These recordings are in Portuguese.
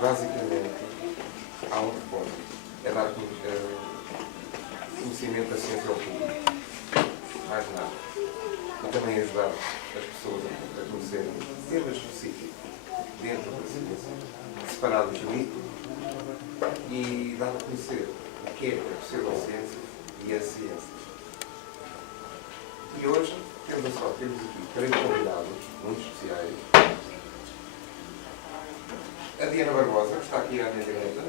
basicamente, há um propósito. É dar conhecimento da ciência ao público. Mais nada. E também ajudar as pessoas a conhecerem temas específicos dentro da ciência, separar o jurídico e dar a conhecer o que é a pseudociência e a ciência. E hoje temos aqui 3 convidados muito especiais. A Diana Barbosa, que está aqui à minha direita,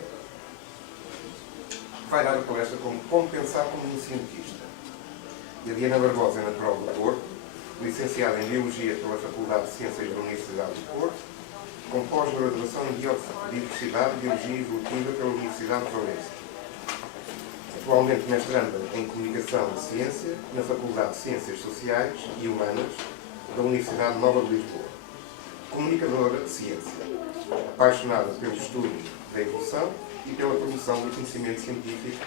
vai dar a palestra como pensar como um cientista. E a Diana Barbosa é natural do Porto, licenciada em Biologia pela Faculdade de Ciências da Universidade do Porto, com pós-graduação em Biodiversidade e Biologia Evolutiva pela Universidade de Florença. Atualmente mestranda em Comunicação e Ciência na Faculdade de Ciências Sociais e Humanas da Universidade Nova de Lisboa. Comunicadora de ciência, apaixonada pelo estudo da evolução e pela promoção do conhecimento científico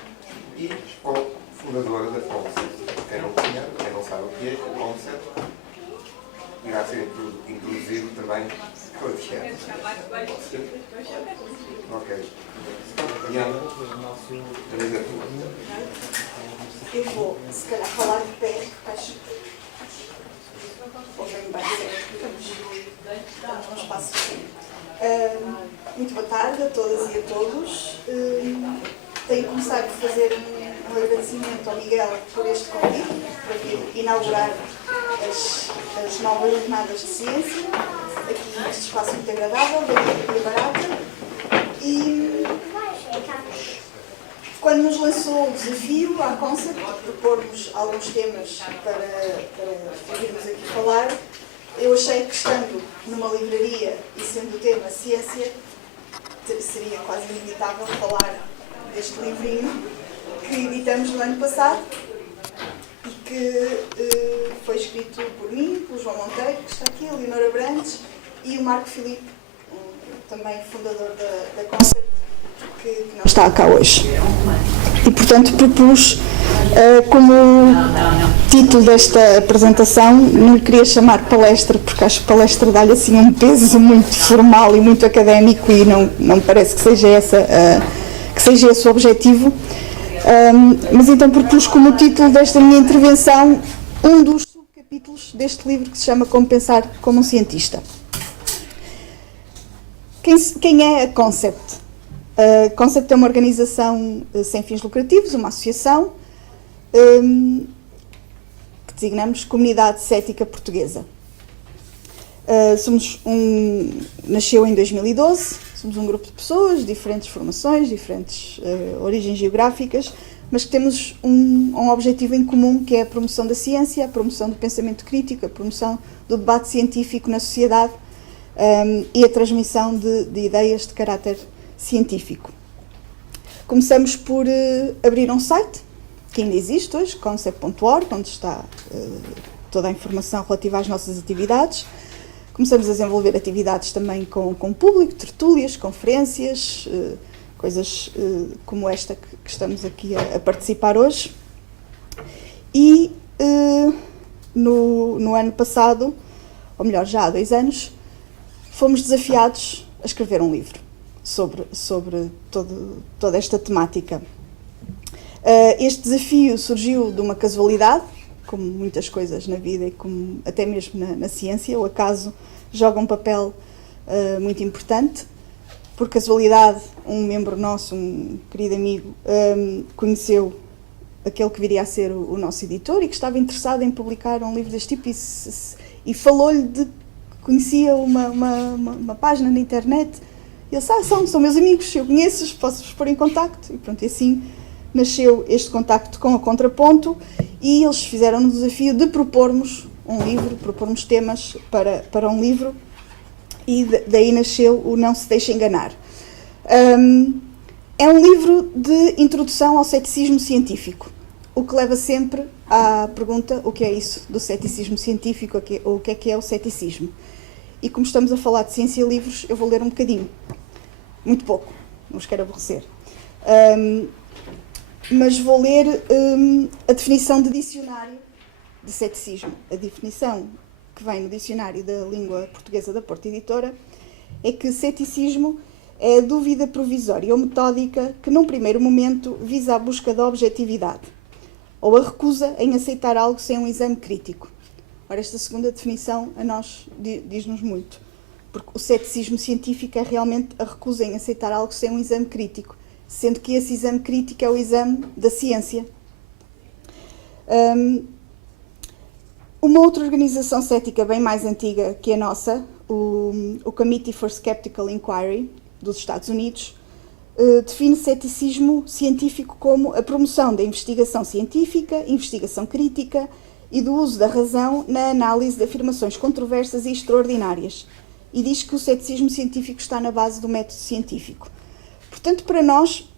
e cofundadora da Concept. Quem não conhece, quem não sabe o que é a Concept, irá ser introduzido também pela Diana. Ok. Diana, eu vou, se calhar, falar de pé, porque acho que bem um espaço assim. Muito boa tarde a todas e a todos. Tenho começado a fazer um agradecimento ao Miguel por este convite, para vir inaugurar as novas jornadas de ciência, aqui neste espaço muito agradável, da Barata. E quando nos lançou o desafio à Concept de propormos alguns temas para virmos aqui falar, eu achei que, estando numa livraria e sendo o tema ciência, seria quase inevitável falar deste livrinho que editamos no ano passado e que foi escrito por mim, pelo João Monteiro, que está aqui, a Leonora Brandes, e o Marco Filipe, também fundador da Concept, que não está cá hoje. E, portanto, propus como título desta apresentação, não lhe queria chamar palestra, porque acho que palestra dá-lhe assim um peso muito formal e muito académico e não me parece que seja esse o objetivo. Mas então propus como título desta minha intervenção um dos subcapítulos deste livro que se chama Como Pensar como um Cientista. Quem é a Concept? A Concept é uma organização sem fins lucrativos, uma associação que designamos Comunidade Cética Portuguesa. Nasceu em 2012, somos um grupo de pessoas, diferentes formações, diferentes origens geográficas, mas que temos um objetivo em comum, que é a promoção da ciência, a promoção do pensamento crítico, a promoção do debate científico na sociedade e a transmissão de ideias de caráter científico. Começamos por abrir um site, que ainda existe hoje, concept.org, onde está toda a informação relativa às nossas atividades. Começamos a desenvolver atividades também com o público, tertúlias, conferências, coisas como esta que estamos aqui a participar hoje. E no ano passado, ou melhor, já há 2 anos, fomos desafiados a escrever um livro sobre toda esta temática. Este desafio surgiu de uma casualidade, como muitas coisas na vida e como até mesmo na ciência. O acaso joga um papel muito importante. Por casualidade, um membro nosso, um querido amigo, conheceu aquele que viria a ser o nosso editor e que estava interessado em publicar um livro deste tipo e falou-lhe de que conhecia uma página na internet. E ele disse, são meus amigos, eu conheço-os, posso-vos pôr em contacto. E pronto, e assim nasceu este contacto com a Contraponto e eles fizeram o desafio de propormos um livro, propormos temas para um livro, e daí nasceu o Não Se Deixe Enganar. É um livro de introdução ao ceticismo científico, o que leva sempre à pergunta o que é isso do ceticismo científico, ou o que é o ceticismo. E como estamos a falar de ciência e livros, eu vou ler um bocadinho, muito pouco, não os quero aborrecer. Mas vou ler a definição de dicionário de ceticismo. A definição que vem no dicionário da língua portuguesa da Porta Editora é que ceticismo é a dúvida provisória ou metódica que, num primeiro momento, visa a busca da objetividade, ou a recusa em aceitar algo sem um exame crítico. Ora, esta segunda definição a nós diz-nos muito, porque o ceticismo científico é realmente a recusa em aceitar algo sem um exame crítico, sendo que esse exame crítico é o exame da ciência. Uma outra organização cética bem mais antiga que a nossa, o Committee for Skeptical Inquiry, dos Estados Unidos, define ceticismo científico como a promoção da investigação científica, investigação crítica e do uso da razão na análise de afirmações controversas e extraordinárias. E diz que o ceticismo científico está na base do método científico. Portanto, para nós,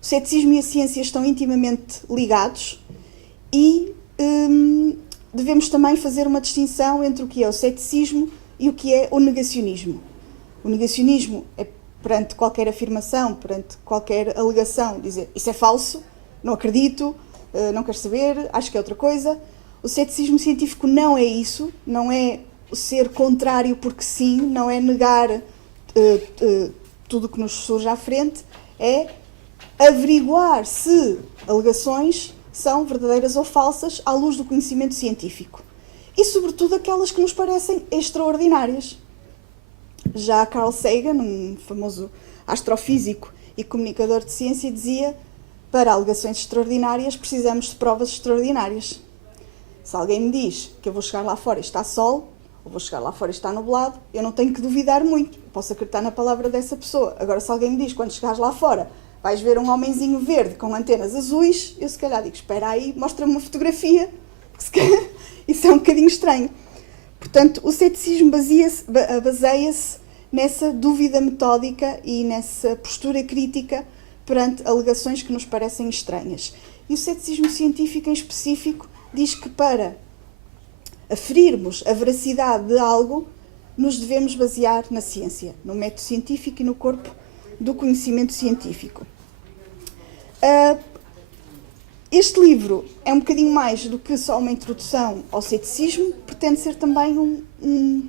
o ceticismo e a ciência estão intimamente ligados e devemos também fazer uma distinção entre o que é o ceticismo e o que é o negacionismo. O negacionismo é perante qualquer afirmação, perante qualquer alegação, dizer isso é falso, não acredito, não quero saber, acho que é outra coisa. O ceticismo científico não é isso, não é ser contrário porque sim, não é negar tudo o que nos surge à frente, é averiguar se alegações são verdadeiras ou falsas à luz do conhecimento científico. E, sobretudo, aquelas que nos parecem extraordinárias. Já Carl Sagan, um famoso astrofísico e comunicador de ciência, dizia: para alegações extraordinárias precisamos de provas extraordinárias. Se alguém me diz que eu vou chegar lá fora e está sol, ou vou chegar lá fora e está nublado, eu não tenho que duvidar muito. Eu posso acreditar na palavra dessa pessoa. Agora, se alguém me diz, quando chegares lá fora, vais ver um homenzinho verde com antenas azuis, eu se calhar digo, espera aí, mostra-me uma fotografia, porque isso é um bocadinho estranho. Portanto, o ceticismo baseia-se nessa dúvida metódica e nessa postura crítica perante alegações que nos parecem estranhas. E o ceticismo científico em específico diz que para aferirmos a veracidade de algo, nos devemos basear na ciência, no método científico e no corpo do conhecimento científico. Este livro é um bocadinho mais do que só uma introdução ao ceticismo, pretende ser também um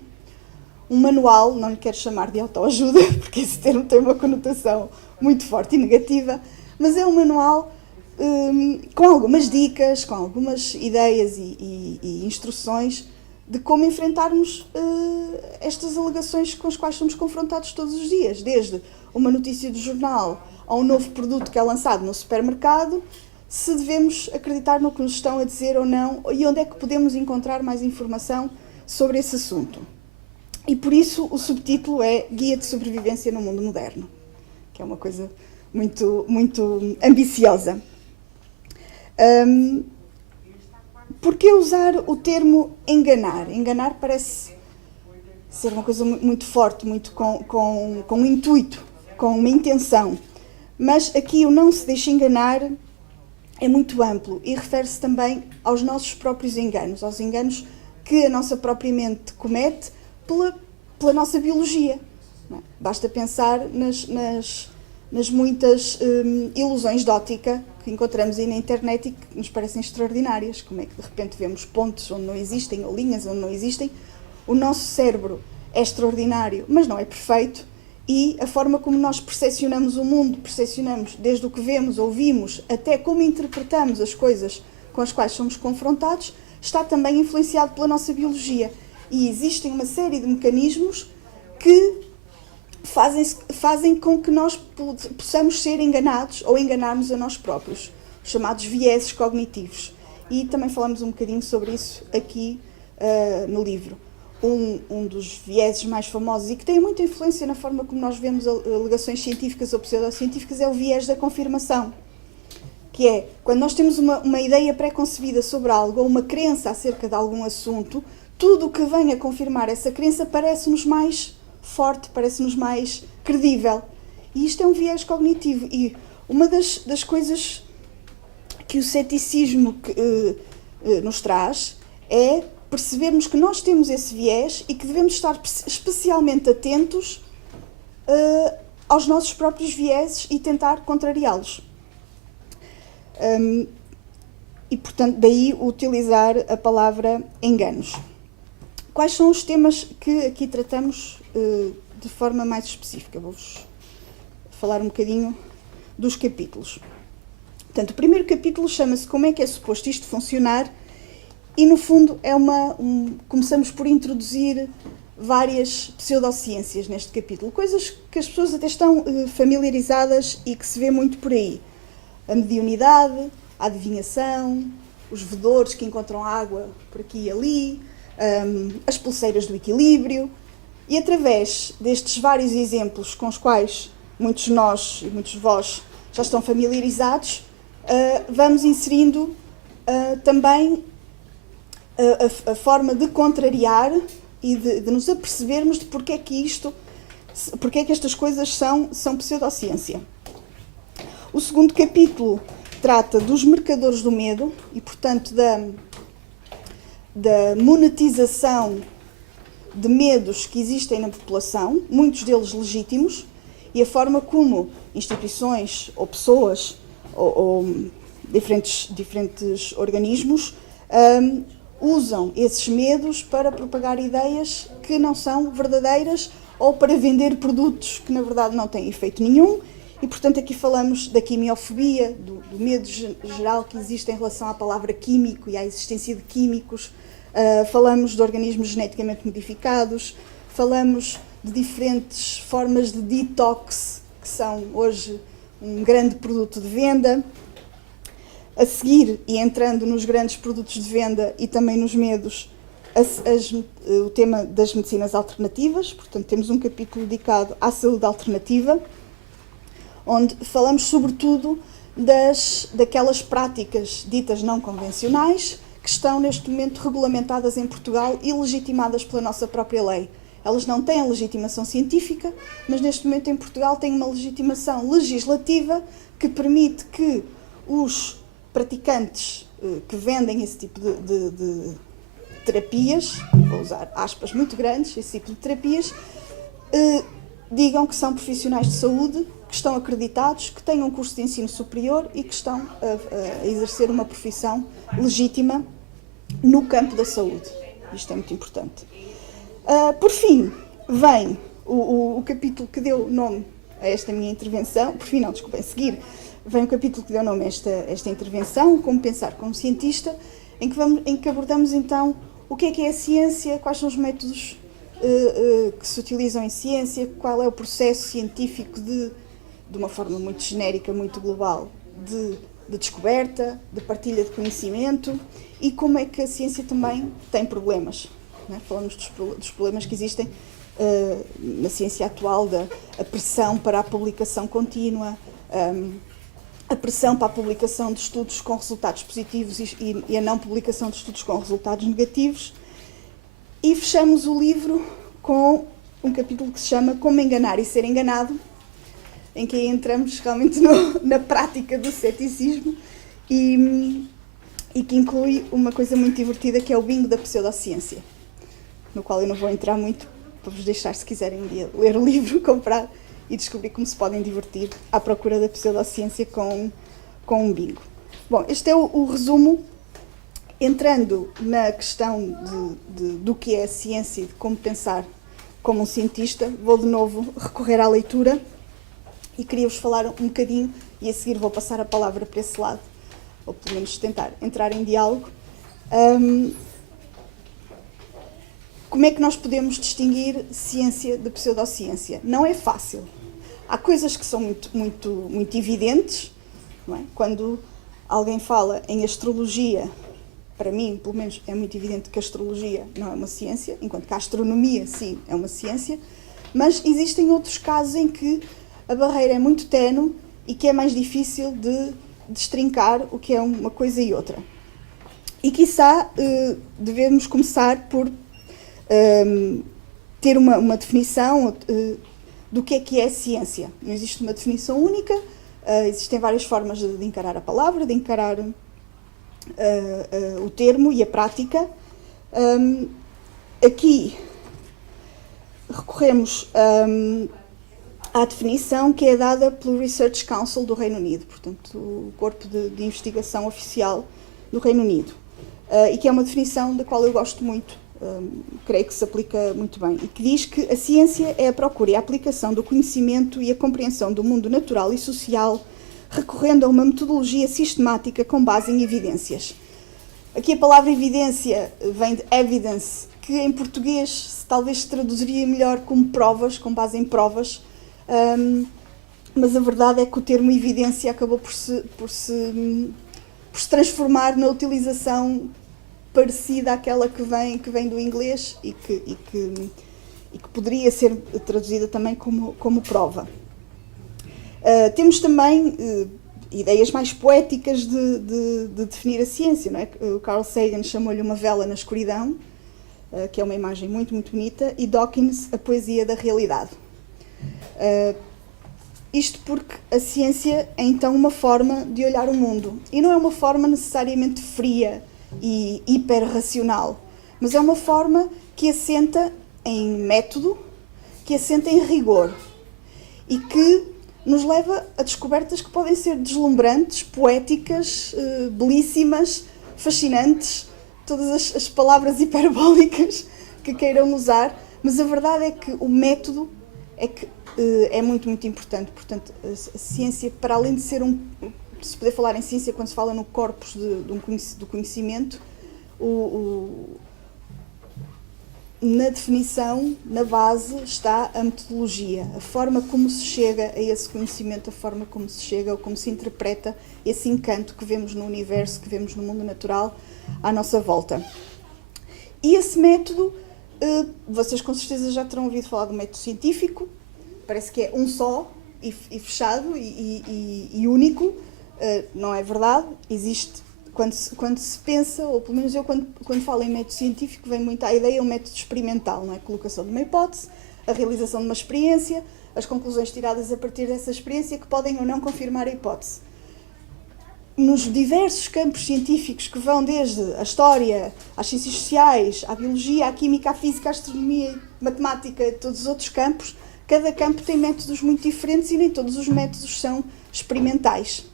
manual, não lhe quero chamar de autoajuda, porque esse termo tem uma conotação muito forte e negativa, mas é um manual com algumas dicas, com algumas ideias e instruções de como enfrentarmos estas alegações com as quais somos confrontados todos os dias, desde uma notícia do jornal a um novo produto que é lançado no supermercado, se devemos acreditar no que nos estão a dizer ou não, e onde é que podemos encontrar mais informação sobre esse assunto. E por isso o subtítulo é Guia de Sobrevivência no Mundo Moderno, que é uma coisa muito, muito ambiciosa. Por que usar o termo enganar? Enganar parece ser uma coisa muito forte, muito com um intuito, com uma intenção. Mas aqui o não se deixa enganar é muito amplo e refere-se também aos nossos próprios enganos, aos enganos que a nossa própria mente comete pela nossa biologia. Não é? Basta pensar nas muitas ilusões de óptica que encontramos aí na internet e que nos parecem extraordinárias. Como é que de repente vemos pontos onde não existem, ou linhas onde não existem. O nosso cérebro é extraordinário, mas não é perfeito. E a forma como nós percepcionamos o mundo, percepcionamos desde o que vemos, ouvimos, até como interpretamos as coisas com as quais somos confrontados, está também influenciado pela nossa biologia. E existem uma série de mecanismos que fazem com que nós possamos ser enganados ou enganarmos a nós próprios, os chamados vieses cognitivos. E também falamos um bocadinho sobre isso aqui no livro. Um dos vieses mais famosos e que tem muita influência na forma como nós vemos alegações científicas ou pseudocientíficas é o viés da confirmação, que é quando nós temos uma ideia pré-concebida sobre algo ou uma crença acerca de algum assunto, tudo o que vem a confirmar essa crença parece-nos mais forte, parece-nos mais credível. E isto é um viés cognitivo. E uma das coisas que o ceticismo nos traz é percebermos que nós temos esse viés e que devemos estar especialmente atentos aos nossos próprios vieses e tentar contrariá-los. E, portanto, daí utilizar a palavra enganos. Quais são os temas que aqui tratamos de forma mais específica? Vou-vos falar um bocadinho dos capítulos. Portanto, o primeiro capítulo chama-se Como é que é suposto isto funcionar e, no fundo, começamos por introduzir várias pseudociências neste capítulo, coisas que as pessoas até estão familiarizadas e que se vê muito por aí. A mediunidade, a adivinhação, os vedores que encontram água por aqui e ali, as pulseiras do equilíbrio. E através destes vários exemplos com os quais muitos de nós e muitos de vós já estão familiarizados, vamos inserindo também a forma de contrariar e de nos apercebermos de porque é que estas coisas são pseudociência. O segundo capítulo trata dos mercadores do medo e, portanto, da monetização de medos que existem na população, muitos deles legítimos, e a forma como instituições ou pessoas ou diferentes organismos usam esses medos para propagar ideias que não são verdadeiras ou para vender produtos que, na verdade, não têm efeito nenhum. E, portanto, aqui falamos da quimiofobia, do medo geral que existe em relação à palavra químico e à existência de químicos. Falamos de organismos geneticamente modificados, falamos de diferentes formas de detox, que são hoje um grande produto de venda. A seguir, e entrando nos grandes produtos de venda e também nos medos, o tema das medicinas alternativas. Portanto, temos um capítulo dedicado à saúde alternativa, onde falamos sobretudo daquelas práticas ditas não convencionais que estão neste momento regulamentadas em Portugal e legitimadas pela nossa própria lei. Elas não têm legitimação científica, mas neste momento em Portugal têm uma legitimação legislativa que permite que os praticantes que vendem esse tipo de terapias, vou usar aspas muito grandes, esse tipo de terapias, digam que são profissionais de saúde, que estão acreditados, que têm um curso de ensino superior e que estão a exercer uma profissão legítima no campo da saúde. Isto é muito importante. Por fim, vem o capítulo que deu nome a esta minha intervenção, por fim não, desculpem, a seguir, vem o capítulo que deu nome a esta intervenção, Como Pensar como Cientista, em que abordamos então o que é a ciência, quais são os métodos que se utilizam em ciência, qual é o processo científico de uma forma muito genérica, muito global, de descoberta, de partilha de conhecimento e como é que a ciência também tem problemas. Não é? Falamos dos problemas que existem na ciência atual, a pressão para a publicação contínua, a pressão para a publicação de estudos com resultados positivos e a não publicação de estudos com resultados negativos. E fechamos o livro com um capítulo que se chama Como Enganar e Ser Enganado, em que entramos realmente na prática do ceticismo e que inclui uma coisa muito divertida que é o bingo da pseudociência, no qual eu não vou entrar muito, para vos deixar, se quiserem um dia ler o livro, comprar e descobrir como se podem divertir à procura da pseudociência com um bingo. Bom, este é o resumo. Entrando na questão do que é a ciência e de como pensar como um cientista, vou de novo recorrer à leitura e queria-vos falar um bocadinho, e a seguir vou passar a palavra para esse lado, ou pelo menos tentar entrar em diálogo. Como é que nós podemos distinguir ciência de pseudociência? Não é fácil. Há coisas que são muito evidentes, não é? Quando alguém fala em astrologia, para mim, pelo menos, é muito evidente que a astrologia não é uma ciência, enquanto que a astronomia, sim, é uma ciência, mas existem outros casos em que a barreira é muito ténue e que é mais difícil de destrincar o que é uma coisa e outra. E, quiçá, devemos começar por ter uma definição do que é ciência. Não existe uma definição única, existem várias formas de encarar a palavra, de encarar o termo e a prática. Aqui recorremos à definição que é dada pelo Research Council do Reino Unido, portanto, o corpo de investigação oficial do Reino Unido, e que é uma definição da qual eu gosto muito, creio que se aplica muito bem, e que diz que a ciência é a procura e a aplicação do conhecimento e a compreensão do mundo natural e social, recorrendo a uma metodologia sistemática com base em evidências. Aqui a palavra evidência vem de evidence, que em português talvez se traduziria melhor como provas, com base em provas, mas a verdade é que o termo evidência acabou por se transformar na utilização parecida àquela que vem do inglês e que poderia ser traduzida também como prova. Temos também ideias mais poéticas de definir a ciência, não é? O Carl Sagan chamou-lhe uma vela na escuridão, que é uma imagem muito, muito bonita, e Dawkins, a poesia da realidade. Isto porque a ciência é então uma forma de olhar o mundo, e não é uma forma necessariamente fria e hiperracional, mas é uma forma que assenta em método, que assenta em rigor e que nos leva a descobertas que podem ser deslumbrantes, poéticas, belíssimas, fascinantes, todas as palavras hiperbólicas que queiram usar, mas a verdade é que o método é muito, muito importante. Portanto, a ciência, para além de ser se poder falar em ciência quando se fala no corpus do conhecimento, na definição, na base, está a metodologia, a forma como se chega a esse conhecimento, a forma como se chega ou como se interpreta esse encanto que vemos no universo, que vemos no mundo natural à nossa volta. E esse método, vocês com certeza já terão ouvido falar do método científico, parece que é um só e fechado e único. Não é verdade, existe, quando se pensa, ou pelo menos eu quando falo em método científico, vem muito à ideia um método experimental, não é? A colocação de uma hipótese, a realização de uma experiência, as conclusões tiradas a partir dessa experiência que podem ou não confirmar a hipótese. Nos diversos campos científicos que vão desde a história, às ciências sociais, à biologia, à química, à física, à astronomia, matemática e todos os outros campos, cada campo tem métodos muito diferentes e nem todos os métodos são experimentais.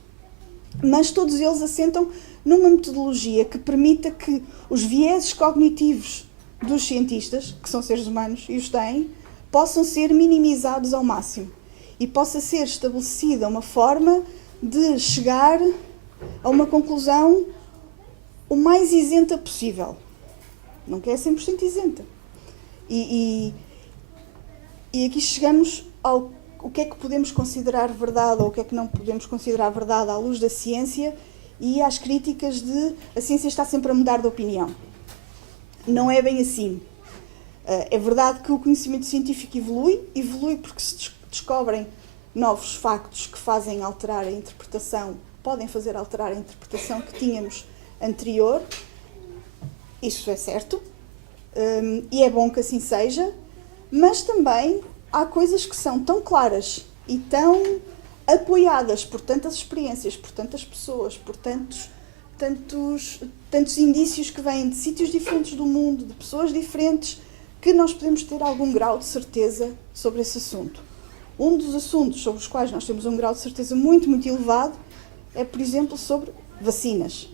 Mas todos eles assentam numa metodologia que permita que os vieses cognitivos dos cientistas, que são seres humanos e os têm, possam ser minimizados ao máximo e possa ser estabelecida uma forma de chegar a uma conclusão o mais isenta possível. Não quer 100% isenta. E aqui chegamos ao o que é que podemos considerar verdade ou o que é que não podemos considerar verdade à luz da ciência e às críticas de a ciência está sempre a mudar de opinião. Não é bem assim. É verdade que o conhecimento científico evolui porque se descobrem novos factos que fazem alterar a interpretação, podem fazer alterar a interpretação que tínhamos anterior. Isso é certo. E é bom que assim seja, mas também há coisas que são tão claras e tão apoiadas por tantas experiências, por tantas pessoas, por tantos indícios que vêm de sítios diferentes do mundo, de pessoas diferentes, que nós podemos ter algum grau de certeza sobre esse assunto. Um dos assuntos sobre os quais nós temos um grau de certeza muito, muito elevado é, por exemplo, sobre vacinas.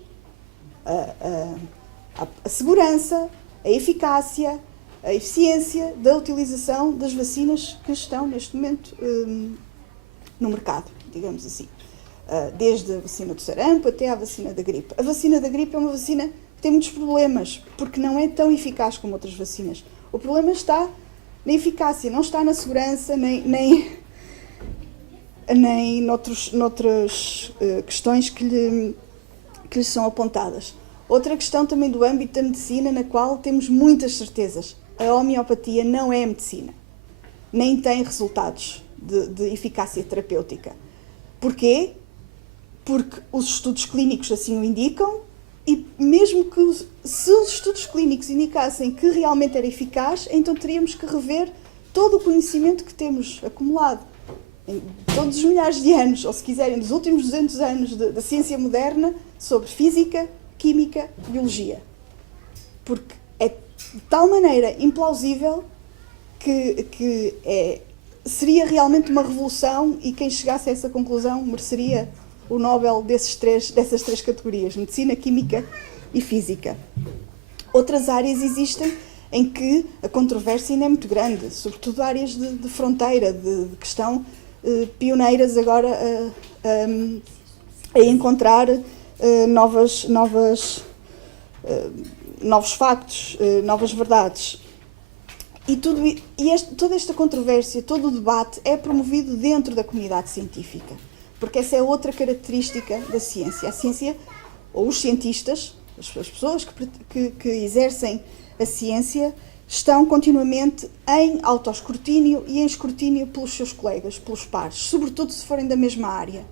A segurança, a eficácia, a eficiência da utilização das vacinas que estão neste momento no mercado, digamos assim. Desde a vacina do sarampo até à vacina da gripe. A vacina da gripe é uma vacina que tem muitos problemas, porque não é tão eficaz como outras vacinas. O problema está na eficácia, não está na segurança, nem noutras questões que lhes são apontadas. Outra questão também do âmbito da medicina, na qual temos muitas certezas. A homeopatia não é medicina, nem tem resultados de eficácia terapêutica. Porquê? Porque os estudos clínicos assim o indicam e mesmo que se os estudos clínicos indicassem que realmente era eficaz, então teríamos que rever todo o conhecimento que temos acumulado em todos os milhares de anos, ou se quiserem, dos últimos 200 anos da ciência moderna sobre física, química, biologia. Porque é de tal maneira implausível que seria realmente uma revolução e quem chegasse a essa conclusão mereceria o Nobel dessas três categorias, medicina, química e física. Outras áreas existem em que a controvérsia ainda é muito grande, sobretudo áreas de fronteira, que estão pioneiras agora a encontrar novos factos, novas verdades. E toda esta controvérsia, todo o debate é promovido dentro da comunidade científica, porque essa é outra característica da ciência. A ciência, ou os cientistas, as pessoas que exercem a ciência, estão continuamente em autoescrutínio e em escrutínio pelos seus colegas, pelos pares, sobretudo se forem da mesma área.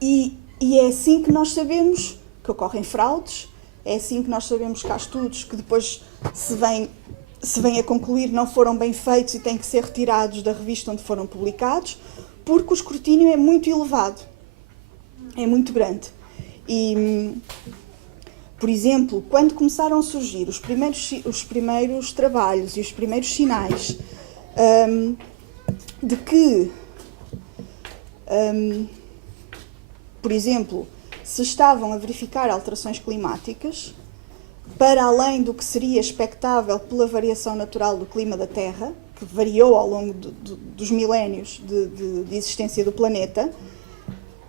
E é assim que nós sabemos que ocorrem fraudes, é assim que nós sabemos que há estudos que depois se vem a concluir não foram bem feitos e têm que ser retirados da revista onde foram publicados, porque o escrutínio é muito elevado, é muito grande. E, por exemplo, quando começaram a surgir os primeiros trabalhos e os primeiros sinais de que, por exemplo, se estavam a verificar alterações climáticas, para além do que seria expectável pela variação natural do clima da Terra, que variou ao longo dos milénios de existência do planeta,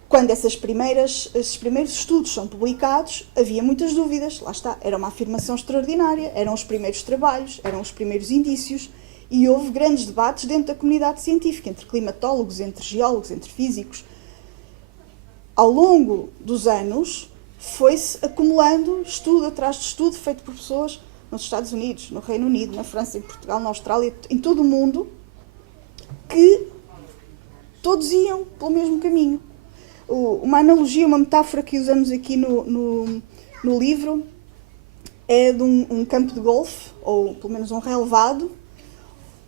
quando esses primeiros estudos são publicados, havia muitas dúvidas. Lá está, era uma afirmação extraordinária, eram os primeiros trabalhos, eram os primeiros indícios, e houve grandes debates dentro da comunidade científica, entre climatólogos, entre geólogos, entre físicos. Ao longo dos anos, foi-se acumulando estudo atrás de estudo, feito por pessoas nos Estados Unidos, no Reino Unido, na França, em Portugal, na Austrália, em todo o mundo, que todos iam pelo mesmo caminho. Uma analogia, uma metáfora que usamos aqui no livro é de um campo de golfe, ou pelo menos um relevado,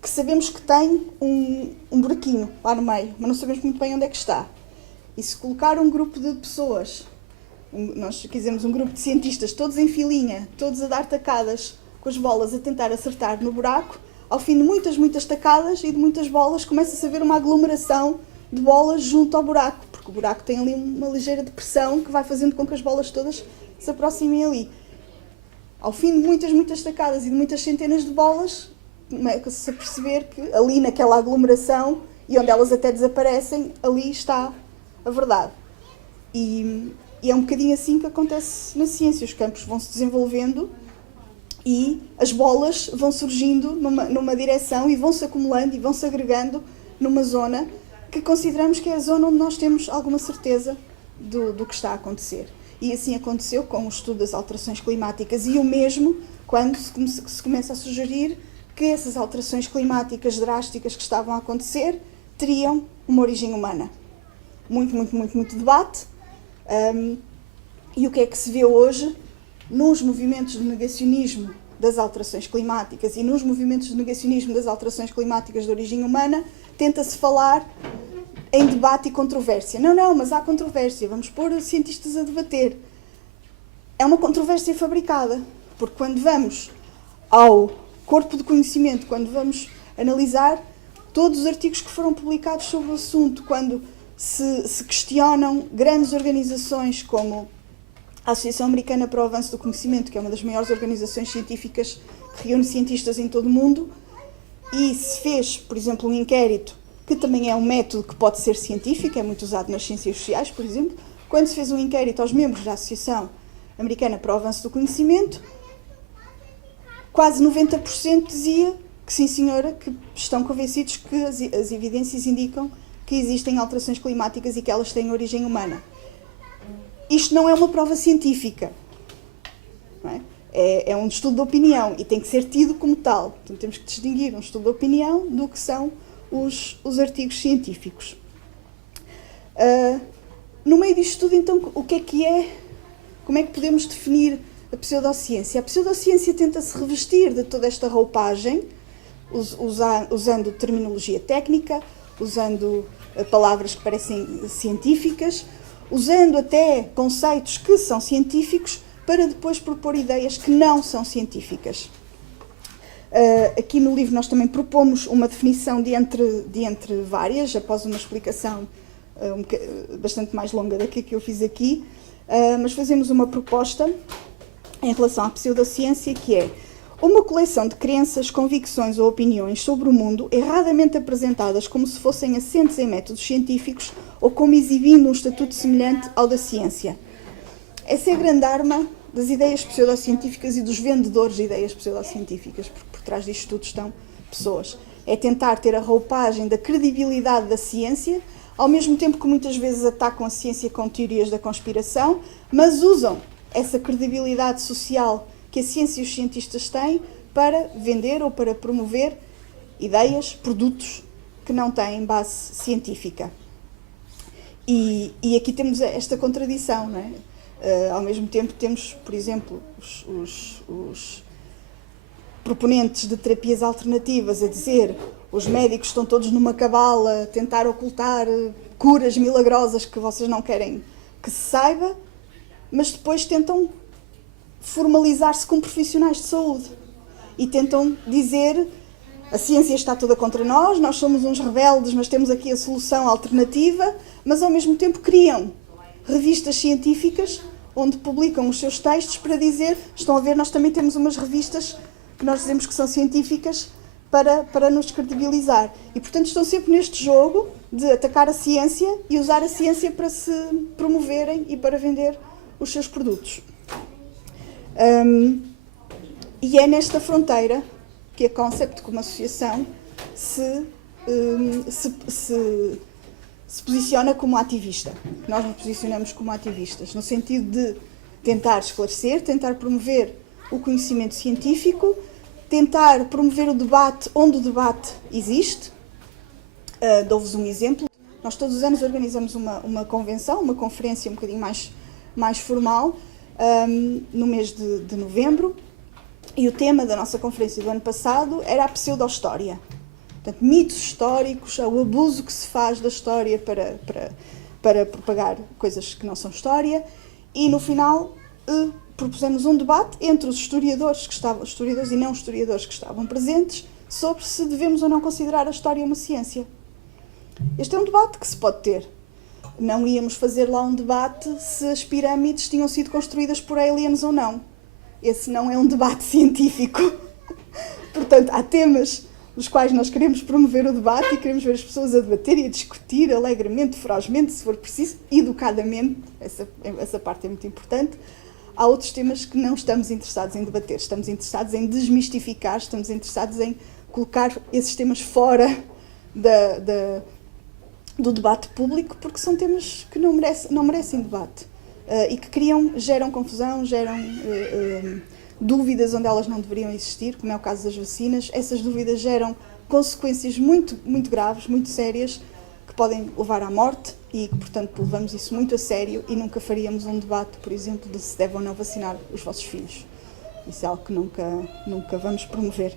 que sabemos que tem um buraquinho lá no meio, mas não sabemos muito bem onde é que está. E se colocar um grupo de pessoas, nós quisemos um grupo de cientistas, todos em filinha, todos a dar tacadas com as bolas, a tentar acertar no buraco, ao fim de muitas tacadas e de muitas bolas, começa-se a ver uma aglomeração de bolas junto ao buraco, porque o buraco tem ali uma ligeira depressão que vai fazendo com que as bolas todas se aproximem ali. Ao fim de muitas tacadas e de muitas centenas de bolas, começa-se a perceber que ali naquela aglomeração, e onde elas até desaparecem, ali está a verdade. E é um bocadinho assim que acontece na ciência. Os campos vão se desenvolvendo e as bolas vão surgindo numa direção e vão-se acumulando e vão-se agregando numa zona que consideramos que é a zona onde nós temos alguma certeza do que está a acontecer. E assim aconteceu com o estudo das alterações climáticas, e o mesmo quando se começa a sugerir que essas alterações climáticas drásticas que estavam a acontecer teriam uma origem humana. Muito debate. E o que é que se vê hoje nos movimentos de negacionismo das alterações climáticas e nos movimentos de negacionismo das alterações climáticas de origem humana? Tenta-se falar em debate e controvérsia. Não, mas há controvérsia, vamos pôr os cientistas a debater. É uma controvérsia fabricada, porque quando vamos ao corpo de conhecimento, quando vamos analisar todos os artigos que foram publicados sobre o assunto, quando se questionam grandes organizações como a Associação Americana para o Avanço do Conhecimento, que é uma das maiores organizações científicas que reúne cientistas em todo o mundo, e se fez, por exemplo, um inquérito, que também é um método que pode ser científico, é muito usado nas ciências sociais, por exemplo, quando se fez um inquérito aos membros da Associação Americana para o Avanço do Conhecimento, quase 90% dizia que sim, senhora, que estão convencidos que as evidências indicam que existem alterações climáticas e que elas têm origem humana. Isto não é uma prova científica, não é? É um estudo de opinião e tem que ser tido como tal. Portanto, temos que distinguir um estudo de opinião do que são os artigos científicos. No meio disto tudo, então, o que é? Como é que podemos definir a pseudociência? A pseudociência tenta-se revestir de toda esta roupagem, usando terminologia técnica, usando palavras que parecem científicas, usando até conceitos que são científicos para depois propor ideias que não são científicas. Aqui no livro nós também propomos uma definição de entre várias, após uma explicação bastante mais longa do que eu fiz aqui, mas fazemos uma proposta em relação à pseudociência, que é uma coleção de crenças, convicções ou opiniões sobre o mundo erradamente apresentadas como se fossem assentes em métodos científicos ou como exibindo um estatuto semelhante ao da ciência. Essa é a grande arma das ideias pseudocientíficas e dos vendedores de ideias pseudocientíficas, porque por trás disto tudo estão pessoas. É tentar ter a roupagem da credibilidade da ciência, ao mesmo tempo que muitas vezes atacam a ciência com teorias da conspiração, mas usam essa credibilidade social que a ciência e os cientistas têm para vender ou para promover ideias, produtos que não têm base científica. E aqui temos esta contradição, não é? Ao mesmo tempo temos, por exemplo, os proponentes de terapias alternativas a dizer os médicos estão todos numa cabala a tentar ocultar curas milagrosas que vocês não querem que se saiba, mas depois tentam formalizar-se como profissionais de saúde e tentam dizer a ciência está toda contra nós, nós somos uns rebeldes, mas temos aqui a solução alternativa, mas ao mesmo tempo criam revistas científicas onde publicam os seus textos para dizer, estão a ver, nós também temos umas revistas que nós dizemos que são científicas para nos credibilizar. E, portanto, estão sempre neste jogo de atacar a ciência e usar a ciência para se promoverem e para vender os seus produtos. E é nesta fronteira que a Concept, como associação, se posiciona como ativista. Nós nos posicionamos como ativistas, no sentido de tentar esclarecer, tentar promover o conhecimento científico, tentar promover o debate onde o debate existe. Dou-vos um exemplo. Nós todos os anos organizamos uma convenção, uma conferência um bocadinho mais formal, no mês de novembro, e o tema da nossa conferência do ano passado era a pseudo-história. Portanto, mitos históricos, o abuso que se faz da história para propagar coisas que não são história, e no final propusemos um debate entre os historiadores e não historiadores que estavam presentes sobre se devemos ou não considerar a história uma ciência. Este é um debate que se pode ter. Não íamos fazer lá um debate se as pirâmides tinham sido construídas por aliens ou não. Esse não é um debate científico. Portanto, há temas dos quais nós queremos promover o debate e queremos ver as pessoas a debater e a discutir alegremente, ferozmente, se for preciso, educadamente. Essa parte é muito importante. Há outros temas que não estamos interessados em debater. Estamos interessados em desmistificar, estamos interessados em colocar esses temas fora do debate público, porque são temas que não merecem debate e que geram confusão, geram dúvidas onde elas não deveriam existir, como é o caso das vacinas. Essas dúvidas geram consequências muito, muito graves, muito sérias, que podem levar à morte e, portanto, levamos isso muito a sério e nunca faríamos um debate, por exemplo, de se devem ou não vacinar os vossos filhos. Isso é algo que nunca vamos promover.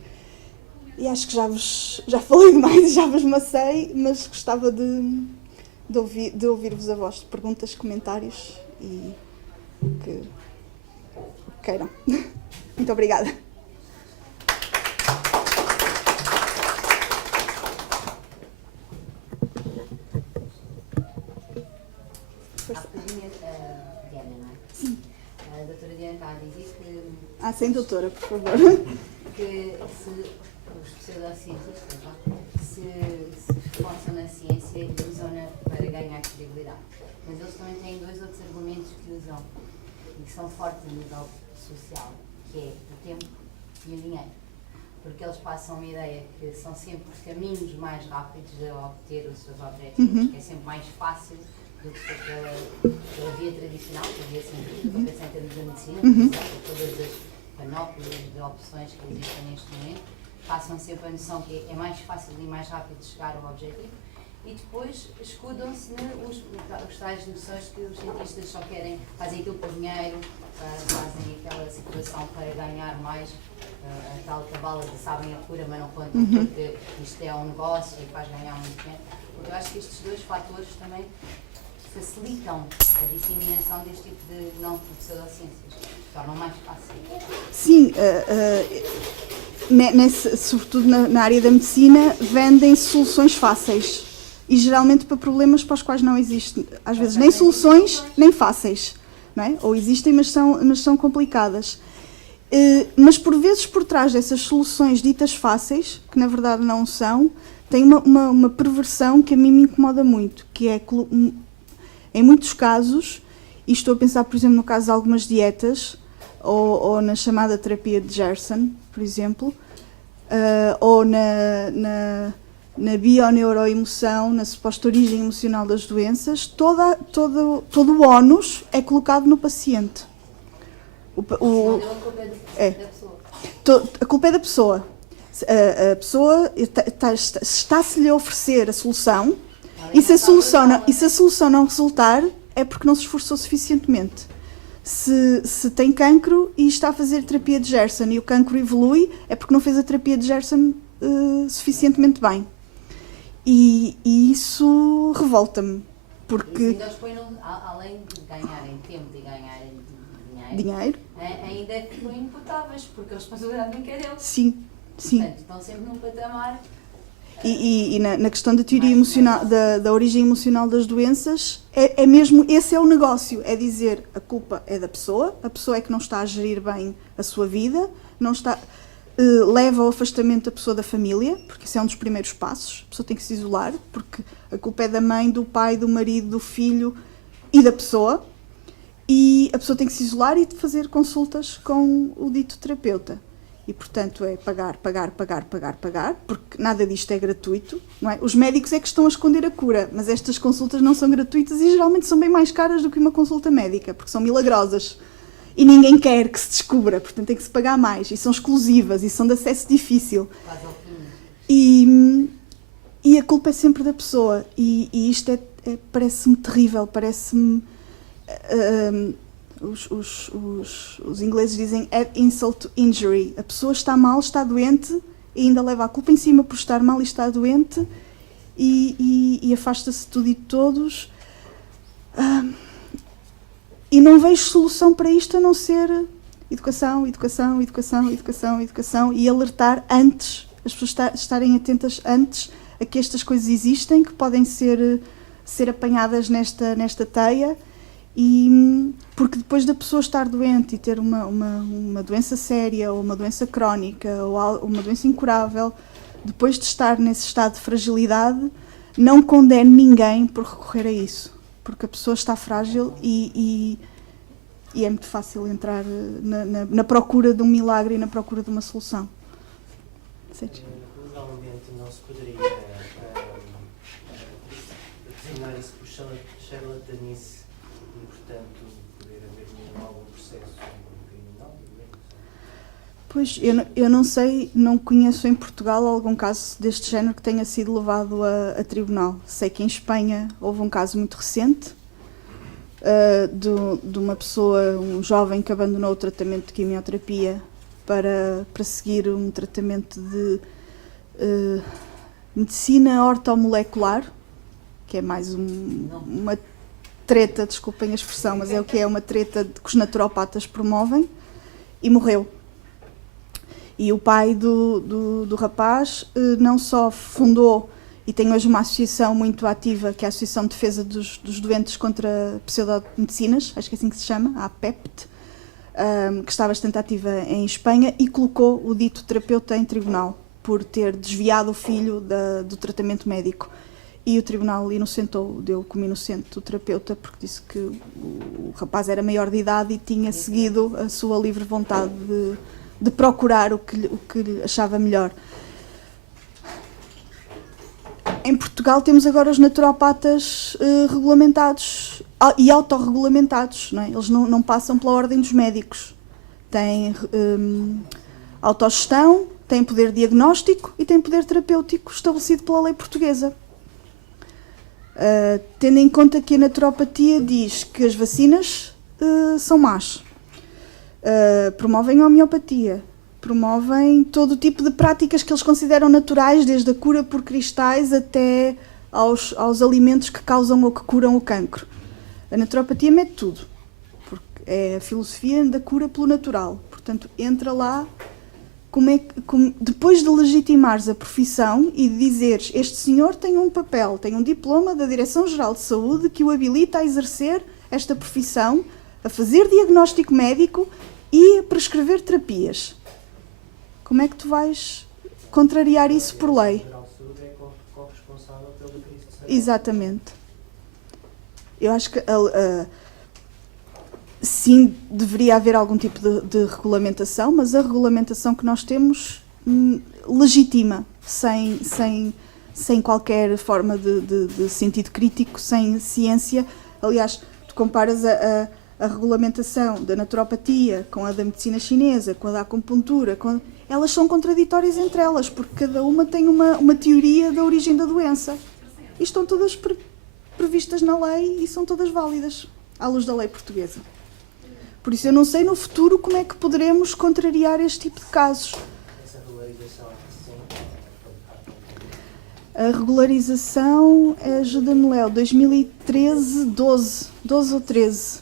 E acho que já falei demais, já vos macei, mas gostava de ouvir-vos a voz, perguntas, comentários e o que queiram. Muito obrigada. Diana, não é? Sim. A doutora Diana está a dizer que... Sem doutora, por favor. Que se os pseudocientistas se esforçam na ciência e usam-na para ganhar credibilidade. Mas eles também têm dois outros argumentos que usam e que são fortes a nível social, que é o tempo e o dinheiro. Porque eles passam uma ideia que são sempre caminhos mais rápidos de obter os seus objetivos, que é sempre mais fácil do que pela via tradicional, pela via científica, pensar em termos de medicina, por exemplo, todas as panóplias de opções que existem neste momento, passam sempre a noção que é mais fácil e mais rápido de chegar ao objetivo, e depois escudam-se os tais noções que os cientistas só querem, fazem aquilo por dinheiro, fazem aquela situação para ganhar mais, a tal cabala de sabem a cura, mas não contam porque isto é um negócio e faz ganhar muito dinheiro. Eu acho que estes dois fatores também facilitam a disseminação deste tipo de não pseudociências, tornam mais fácil. Sim, sobretudo na área da medicina, vendem soluções fáceis e geralmente para problemas para os quais não existem, às vezes nem soluções nem fáceis, não é? Ou existem, mas são complicadas. Mas por vezes por trás dessas soluções ditas fáceis, que na verdade não são, tem uma perversão que a mim me incomoda muito, que é, em muitos casos, e estou a pensar, por exemplo, no caso de algumas dietas, ou na chamada terapia de Gerson, por exemplo, ou na bioneuroemoção, na suposta origem emocional das doenças, todo o ónus é colocado no paciente. A culpa é da pessoa. A culpa é da pessoa. A pessoa está-se-lhe a oferecer a solução, e se a solução não resultar, é porque não se esforçou suficientemente. Se tem cancro e está a fazer terapia de Gerson e o cancro evolui, é porque não fez a terapia de Gerson suficientemente bem. E isso revolta-me, porque... Isso ainda os põe, além de ganharem tempo e ganharem dinheiro, ainda ficam imputáveis, porque a responsabilidade nunca é deles. Sim. Portanto, estão sempre num patamar... E na questão da teoria emocional, da origem emocional das doenças, é mesmo, esse é o negócio, é dizer a culpa é da pessoa, a pessoa é que não está a gerir bem a sua vida, não está, leva ao afastamento da pessoa da família, porque isso é um dos primeiros passos, a pessoa tem que se isolar, porque a culpa é da mãe, do pai, do marido, do filho e da pessoa, e a pessoa tem que se isolar e fazer consultas com o dito terapeuta. E, portanto, é pagar, porque nada disto é gratuito, não é? Os médicos é que estão a esconder a cura, mas estas consultas não são gratuitas e geralmente são bem mais caras do que uma consulta médica, porque são milagrosas. E ninguém quer que se descubra, portanto tem que se pagar mais, e são exclusivas, e são de acesso difícil. E a culpa é sempre da pessoa, e isto parece-me terrível, parece-me... Os ingleses dizem add insult to injury. A pessoa está mal, está doente e ainda leva a culpa em cima por estar mal e estar doente e afasta-se de tudo e de todos. E não vejo solução para isto a não ser educação e alertar antes, as pessoas estarem atentas antes a que estas coisas existem, que podem ser apanhadas nesta teia. E porque depois da pessoa estar doente e ter uma doença séria ou uma doença crónica ou uma doença incurável, depois de estar nesse estado de fragilidade, não condeno ninguém por recorrer a isso, porque a pessoa está frágil e é muito fácil entrar na procura de um milagre e na procura de uma solução. Legalmente não se poderia designar isso por charlatanice. Portanto, poder haver algum processo criminal? Pois, eu não sei, não conheço em Portugal algum caso deste género que tenha sido levado a tribunal. Sei que em Espanha houve um caso muito recente de uma pessoa, um jovem que abandonou o tratamento de quimioterapia para seguir um tratamento de medicina ortomolecular, que é mais uma treta, desculpem a expressão, mas é o que é, uma treta que os naturopatas promovem, e morreu. E o pai do rapaz não só fundou, e tem hoje uma associação muito ativa, que é a Associação de Defesa dos Doentes contra Pseudomedicinas, acho que é assim que se chama, a APEPT, que está bastante ativa em Espanha, e colocou o dito terapeuta em tribunal, por ter desviado o filho do tratamento médico. E o tribunal inocentou, deu como inocente o terapeuta, porque disse que o rapaz era maior de idade e tinha seguido a sua livre vontade de procurar o que achava melhor. Em Portugal temos agora os naturopatas regulamentados e autorregulamentados, não é? Eles não passam pela ordem dos médicos. Têm autogestão, têm poder diagnóstico e têm poder terapêutico estabelecido pela lei portuguesa. Tendo em conta que a naturopatia diz que as vacinas são más, promovem a homeopatia, promovem todo o tipo de práticas que eles consideram naturais, desde a cura por cristais até aos alimentos que causam ou que curam o cancro. A naturopatia mete tudo, porque é a filosofia da cura pelo natural. Portanto, entra lá, depois de legitimares a profissão e de dizeres este senhor tem um papel, tem um diploma da Direção-Geral de Saúde que o habilita a exercer esta profissão, a fazer diagnóstico médico e prescrever terapias. Como é que tu vais contrariar isso por lei? O Federal de Saúde é corresponsável pela crise de saúde. Exatamente. Eu acho que sim, deveria haver algum tipo de regulamentação, mas a regulamentação que nós temos legitima, sem qualquer forma de sentido crítico, sem ciência. Aliás, tu comparas a regulamentação da naturopatia com a da medicina chinesa, com a da acupuntura, elas são contraditórias entre elas, porque cada uma tem uma teoria da origem da doença. E estão todas previstas na lei e são todas válidas, à luz da lei portuguesa. Por isso eu não sei no futuro como é que poderemos contrariar este tipo de casos. Essa regularização, sim. A regularização, ajuda-me, Léo, 2013, 12 ou 13.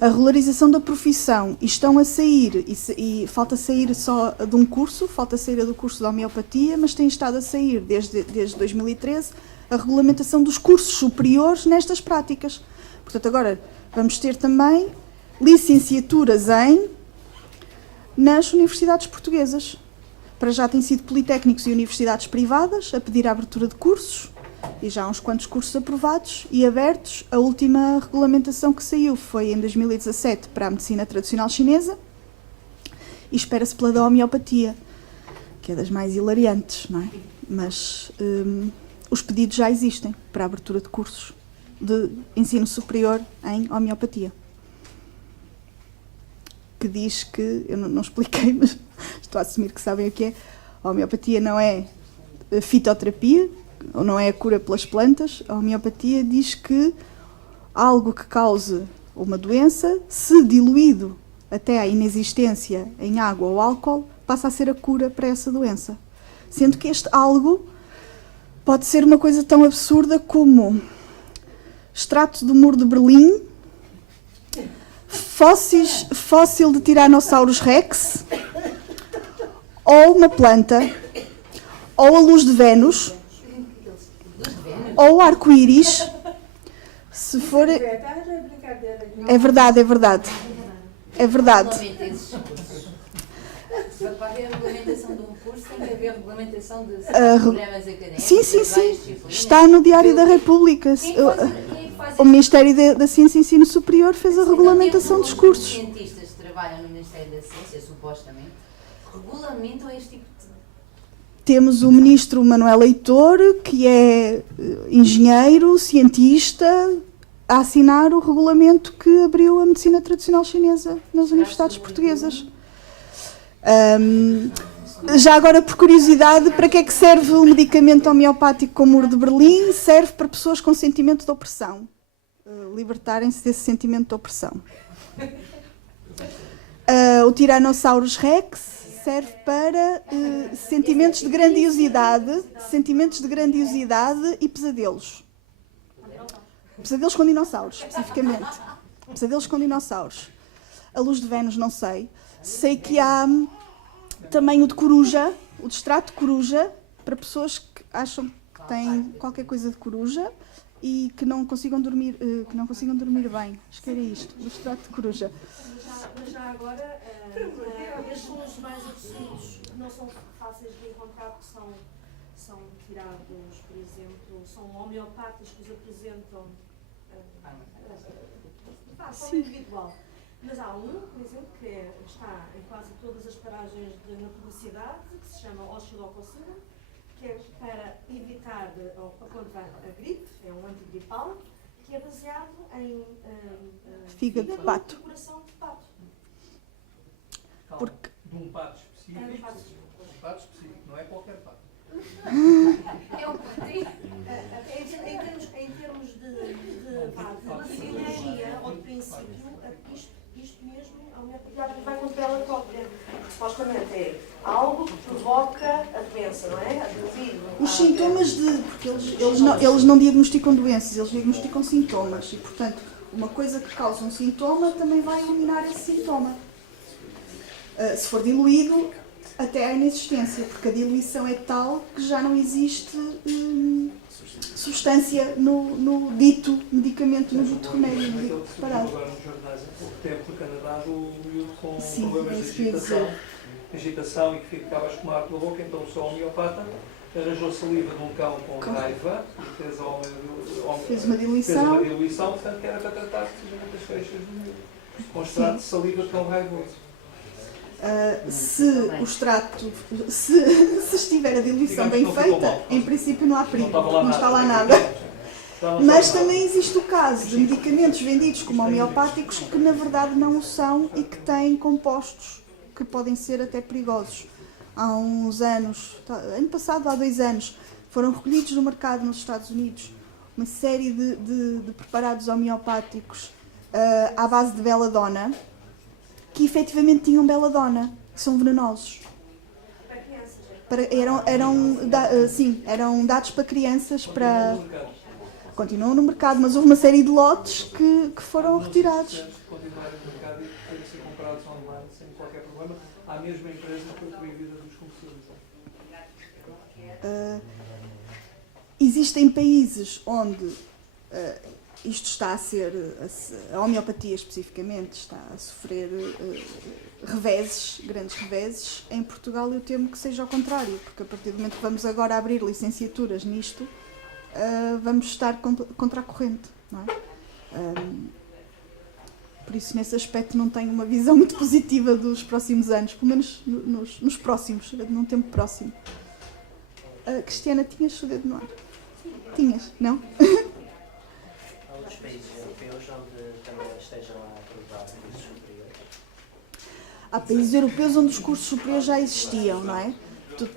A regularização da profissão. E estão a sair, e falta sair só de um curso, falta sair do curso de homeopatia, mas tem estado a sair desde 2013 a regulamentação dos cursos superiores nestas práticas. Portanto, agora vamos ter também licenciaturas nas universidades portuguesas. Para já têm sido politécnicos e universidades privadas a pedir a abertura de cursos, e já há uns quantos cursos aprovados e abertos. A última regulamentação que saiu foi em 2017 para a medicina tradicional chinesa e espera-se pela da homeopatia, que é das mais hilariantes, não é? Mas os pedidos já existem para a abertura de cursos de ensino superior em homeopatia. Que diz que, eu não expliquei, mas estou a assumir que sabem o que é. A homeopatia não é fitoterapia, ou não é a cura pelas plantas. A homeopatia diz que algo que cause uma doença, se diluído até à inexistência em água ou álcool, passa a ser a cura para essa doença. Sendo que este algo pode ser uma coisa tão absurda como extrato do muro de Berlim, fóssil de Tyrannosaurus rex, ou uma planta, ou a luz de Vênus, ou arco-íris. Se for... É verdade, é verdade. É verdade. Para haver a regulamentação de um curso, tem que haver regulamentação de programas académicos. Sim. Está no Diário da República. O Ministério da Ciência e Ensino Superior fez a regulamentação dos cursos. Os cientistas que trabalham no Ministério da Ciência, supostamente, regulamentam este tipo de... Temos o ministro Manuel Leitor, que é engenheiro, cientista, a assinar o regulamento que abriu a medicina tradicional chinesa nas universidades portuguesas. Já agora, por curiosidade, para que é que serve o medicamento homeopático com o muro de Berlim? Serve para pessoas com sentimento de opressão. Libertarem-se desse sentimento de opressão. O Tyrannosaurus rex serve para sentimentos de grandiosidade e pesadelos. Pesadelos com dinossauros, especificamente. Pesadelos com dinossauros. A luz de Vênus, não sei. Sei que há também o de coruja, o de extrato de coruja, para pessoas que acham que têm qualquer coisa de coruja e que não consigam dormir bem. Acho que era isto, o extrato de coruja. Mas já agora, estes são os mais absurdos, não são fáceis de encontrar, porque são tirados, por exemplo, são homeopatas que os apresentam de forma individual. Mas há um, por exemplo, que está em quase todas as paragens na publicidade, que se chama Oscilococina, que é para evitar ou contra a gripe, é um antigripal, que é baseado em fígado de pato. E coração de pato. Porque... De um pato específico. Um pato específico, não é qualquer pato. É um patinho. Em termos de ideologia ou de princípio, isto mesmo, a homeopatia vai contra ela própria. Supostamente é algo que provoca a doença, não é? Os sintomas porque eles não diagnosticam doenças, eles diagnosticam sintomas. E, portanto, uma coisa que causa um sintoma também vai eliminar esse sintoma. Se for diluído, até à inexistência, porque a diluição é tal que já não existe substância no dito medicamento, no dito remédio, no Aquele dito que se viu preparado. agora nos jornais há pouco tempo no Canadá, do miúdo com Sim, é problemas isso de que eu ia dizer. agitação e que ficava a espumar pela boca, então o seu homeopata arranjou saliva de um cão com raiva e fez Fez uma fez diluição. uma diluição, portanto, que era para tratar precisamente as queixas do miúdo. Com extrato de saliva de cão raivoso. Se o extrato, se estiver a diluição Digamos bem que não ficou feita, mal. em princípio não há perigo, estava lá não está lá nada. nada. Estava Mas só lá. também existe o caso de medicamentos vendidos como homeopáticos que na verdade não o são e que têm compostos que podem ser até perigosos. Há uns anos, ano passado, há 2 anos, foram recolhidos no mercado nos Estados Unidos uma série de preparados homeopáticos à base de beladona, que efetivamente tinham beladona, que são venenosos. Para crianças. Eram dados para crianças, continuam no mercado, mas houve uma série de lotes que foram retirados. Continuarem no mercado e podem ser comprados online sem qualquer problema. À mesma empresa que foi proibida dos comercializar. Existem países onde isto está a ser, a homeopatia especificamente, está a sofrer reveses, grandes reveses. Em Portugal eu temo que seja ao contrário, porque a partir do momento que vamos agora abrir licenciaturas nisto, vamos estar contra a corrente, não é? Por isso, nesse aspecto, não tenho uma visão muito positiva dos próximos anos, pelo menos nos próximos, num tempo próximo. Cristiana, tinhas o dedo no ar? Tinhas, não? Há outros países europeus onde também estejam a aprovar cursos superiores. Há países europeus onde os cursos superiores já existiam, não é?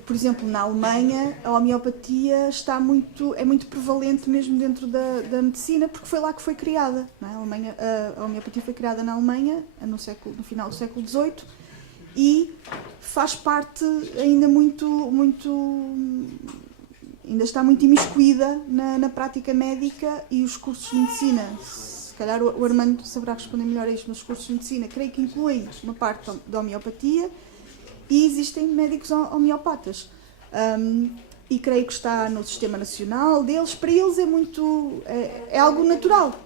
Por exemplo, na Alemanha, a homeopatia é muito prevalente mesmo dentro da medicina, porque foi lá que foi criada, não é? A homeopatia foi criada na Alemanha no final do século XVIII e faz parte ainda ainda está muito imiscuída na prática médica e os cursos de medicina. Se calhar o Armando saberá responder melhor a isto, mas os cursos de medicina creio que incluem uma parte da homeopatia e existem médicos homeopatas. E creio que está no sistema nacional deles. Para eles é algo natural.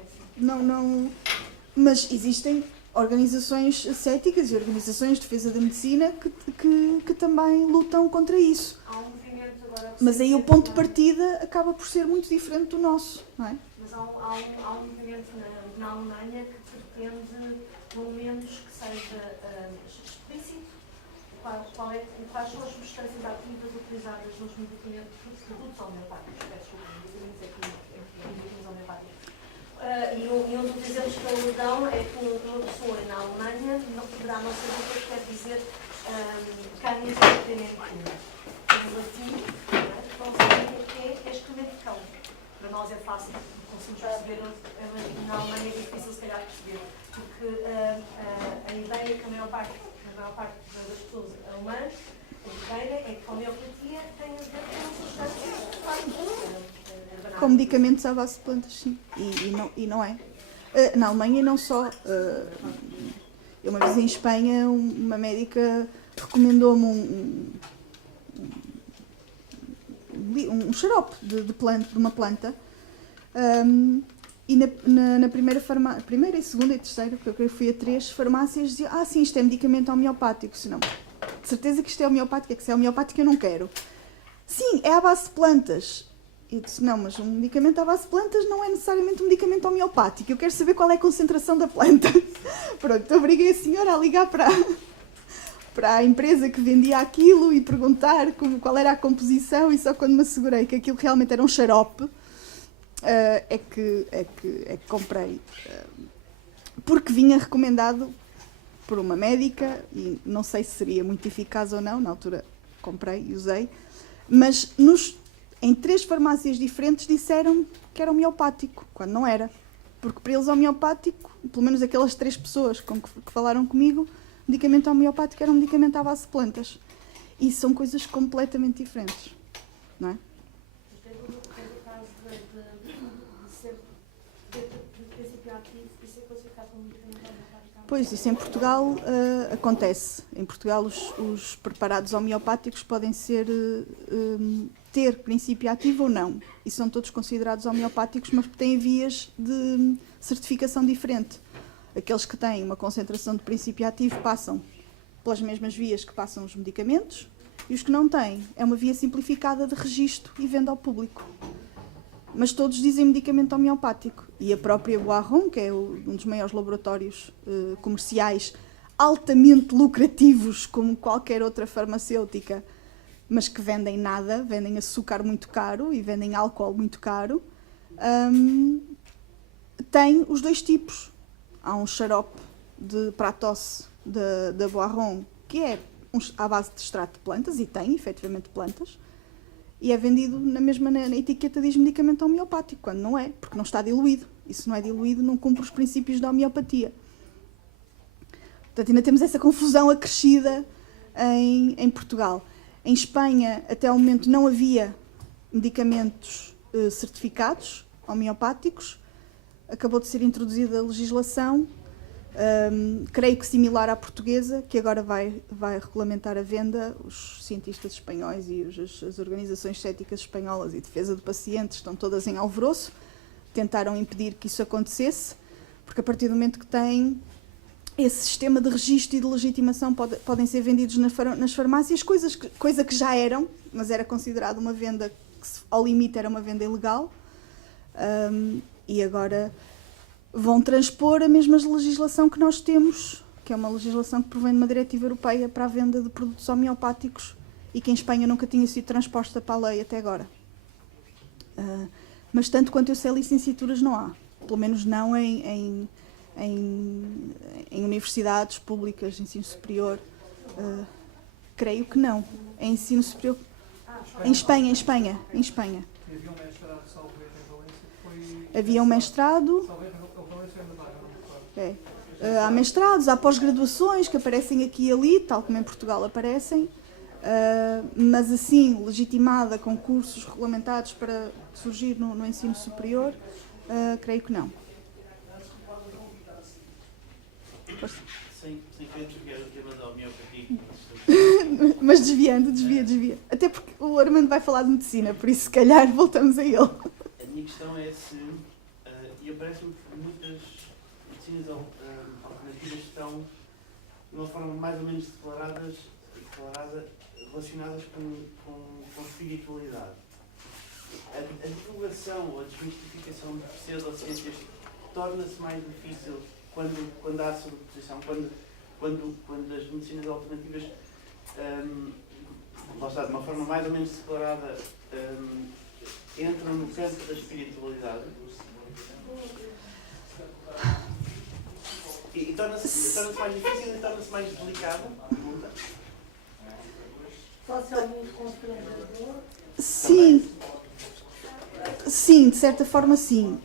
Mas existem organizações céticas e organizações de defesa da medicina que também lutam contra isso. Há um movimento agora. Mas aí o ponto de partida acaba por ser muito diferente do nosso, não é? Mas há um movimento na Alemanha que pretende, pelo menos, que seja explícito quais são as substâncias ativas utilizadas nos medicamentos, produtos homeopáticos, medicamentos homeopáticos. E um dos exemplos que eles dão é que uma pessoa na Alemanha não poderá não saber o que quer dizer canis venerentum. Em latim, não sabem o que é excremento de cão. Para nós é fácil, conseguimos perceber, mas na Alemanha é difícil se calhar perceber, porque a ideia que a maior parte das pessoas alemãs, a ideia é que a homeopatia tem a ver com substâncias Com medicamentos à base de plantas, sim. E não é. Na Alemanha não só. Eu uma vez em Espanha, uma médica recomendou-me um xarope de uma planta. E na primeira e segunda e terceira, porque eu fui a 3 farmácias, diziam: sim, isto é medicamento homeopático. Se não, de certeza que isto é homeopático, é que se é homeopático eu não quero. Sim, é à base de plantas. Eu disse: não, mas um medicamento à base de plantas não é necessariamente um medicamento homeopático. Eu quero saber qual é a concentração da planta. Pronto, obriguei a senhora a ligar para a empresa que vendia aquilo e perguntar qual era a composição, e só quando me assegurei que aquilo realmente era um xarope, é que comprei. Porque vinha recomendado por uma médica, e não sei se seria muito eficaz ou não, na altura comprei e usei, mas em 3 farmácias diferentes disseram que era homeopático, quando não era. Porque para eles homeopático, pelo menos aquelas 3 pessoas que falaram comigo, medicamento homeopático era um medicamento à base de plantas. E são coisas completamente diferentes, não é? Teve o caso de ser de princípio ativo e ser classificado como medicamento homeopático. Pois, isso em Portugal acontece. Em Portugal os preparados homeopáticos podem ser ter princípio ativo ou não. E são todos considerados homeopáticos, mas têm vias de certificação diferente. Aqueles que têm uma concentração de princípio ativo passam pelas mesmas vias que passam os medicamentos, e os que não têm é uma via simplificada de registro e venda ao público. Mas todos dizem medicamento homeopático. E a própria Boiron, que é um dos maiores laboratórios comerciais altamente lucrativos, como qualquer outra farmacêutica, mas que vendem nada, vendem açúcar muito caro e vendem álcool muito caro, tem os dois tipos. Há um xarope para a tosse da Boiron, que é à base de extrato de plantas, e tem efetivamente plantas, e é vendido na etiqueta diz medicamento homeopático, quando não é, porque não está diluído. E se não é diluído, não cumpre os princípios da homeopatia. Portanto, ainda temos essa confusão acrescida em Portugal. Em Espanha, até ao momento, não havia medicamentos certificados homeopáticos. Acabou de ser introduzida a legislação, creio que similar à portuguesa, que agora vai regulamentar a venda. Os cientistas espanhóis e as organizações céticas espanholas e defesa de pacientes estão todas em alvoroço. Tentaram impedir que isso acontecesse, porque a partir do momento que têm esse sistema de registro e de legitimação podem ser vendidos nas farmácias, coisa que já eram, mas era considerada uma venda que ao limite era uma venda ilegal, e agora vão transpor a mesma legislação que nós temos, que é uma legislação que provém de uma diretiva europeia para a venda de produtos homeopáticos e que em Espanha nunca tinha sido transposta para a lei até agora. Mas tanto quanto eu sei, licenciaturas não há, pelo menos não em universidades públicas de ensino superior. Creio que não. Em ensino superior. Em Espanha. Havia um mestrado, salvo erro, em Valência, que foi... Havia um mestrado. Salvo erro, em Valência ainda vai, não me recordo. Há mestrados, há pós-graduações que aparecem aqui e ali, tal como em Portugal aparecem, mas assim, legitimada com cursos regulamentados para surgir no ensino superior, creio que não. Sem querer desviar o tema da homeopatia. Mas desvia. Até porque o Armando vai falar de medicina, por isso se calhar voltamos a ele. A minha questão é se, e parece-me que muitas medicinas alternativas estão de uma forma mais ou menos declarada relacionadas com espiritualidade. A divulgação ou a desmistificação de pseudociências torna-se mais difícil quando há sobreposição, quando as medicinas alternativas, lá está, de uma forma mais ou menos declarada, entram no campo da espiritualidade. E torna-se mais difícil e torna-se mais delicado. Socialmente constrangedor. Sim, de certa forma sim.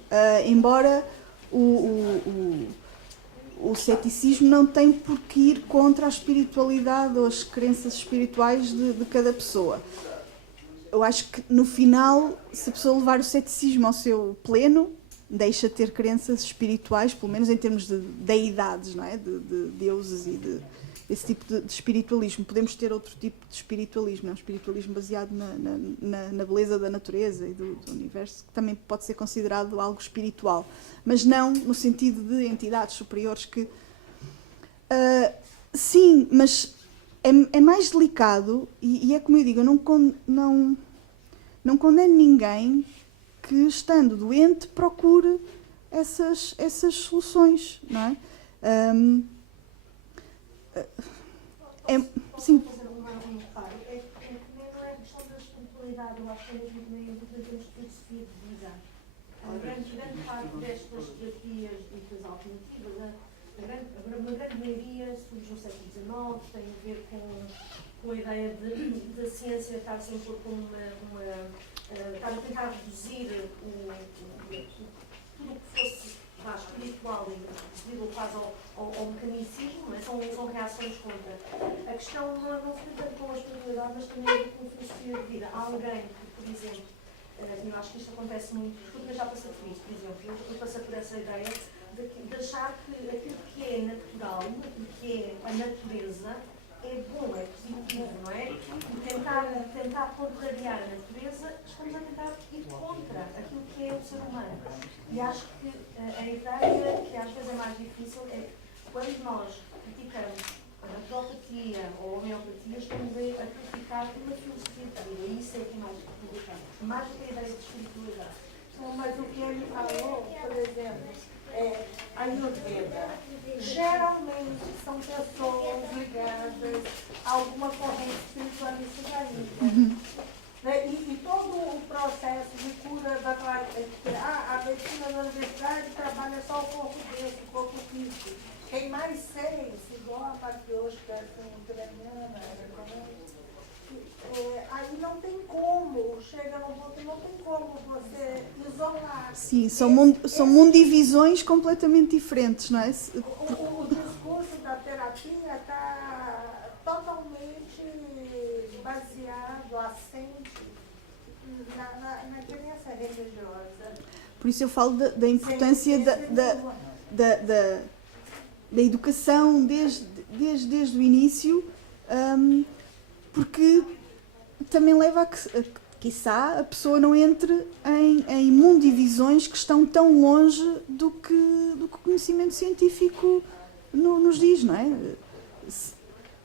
Embora o ceticismo não tem por que ir contra a espiritualidade ou as crenças espirituais de cada pessoa. Eu acho que no final, se a pessoa levar o ceticismo ao seu pleno, deixa de ter crenças espirituais, pelo menos em termos de deidades, não é? De deuses e esse tipo de espiritualismo. Podemos ter outro tipo de espiritualismo, um espiritualismo baseado na beleza da natureza e do universo, que também pode ser considerado algo espiritual, mas não no sentido de entidades superiores que... sim, mas é mais delicado, e é como eu digo, eu não condeno ninguém que, estando doente, procure essas soluções, não é? Sim. Fazer um reparo. É que não é questão da espiritualidade, eu acho que é mesmo também em termos de filosofia de vida. Grande parte destas terapias ditas alternativas, uma grande maioria surge no século XIX, tem a ver com a ideia da ciência estar sempre como estar a tentar reduzir tudo o que fosse espiritual e devido quase ao mecanicismo, não é? São reações contra. A questão não se tem tanto com a espiritualidade, mas também a ver com a filosofia de vida. Há alguém que, por exemplo, eu acho que isto acontece muito, porque eu já passei por isso, por exemplo, eu passei por essa ideia de achar que aquilo que é natural, aquilo que é a natureza, é bom, é positivo, não é? E tentar contrariar a natureza, estamos a tentar ir contra aquilo que é o ser humano. E acho que a ideia que às vezes é mais difícil é quando nós criticamos a naturopatia ou a homeopatia, estamos a criticar uma filosofia de vida, e isso é que nós criticamos, mais do que a ideia de espiritualidade. Não, mas o que ele falou, por exemplo, a Ayurveda, geralmente são pessoas ligadas a alguma corrente espiritualista da Índia. Né? E todo o processo de cura a medicina da universidade trabalha só o corpo desse, o corpo físico. Quem mais sei, igual a Patríotica, ucraniana, aí não tem como, chega num ponto, não tem como você isolar. Sim, são mundivisões completamente diferentes, não é? O discurso da terapia está totalmente baseado, assente na crença religiosa. Por isso eu falo da importância da educação desde o início, porque também leva a que, quiçá, a pessoa não entre em mundivisões que estão tão longe do que o conhecimento científico nos diz, não é?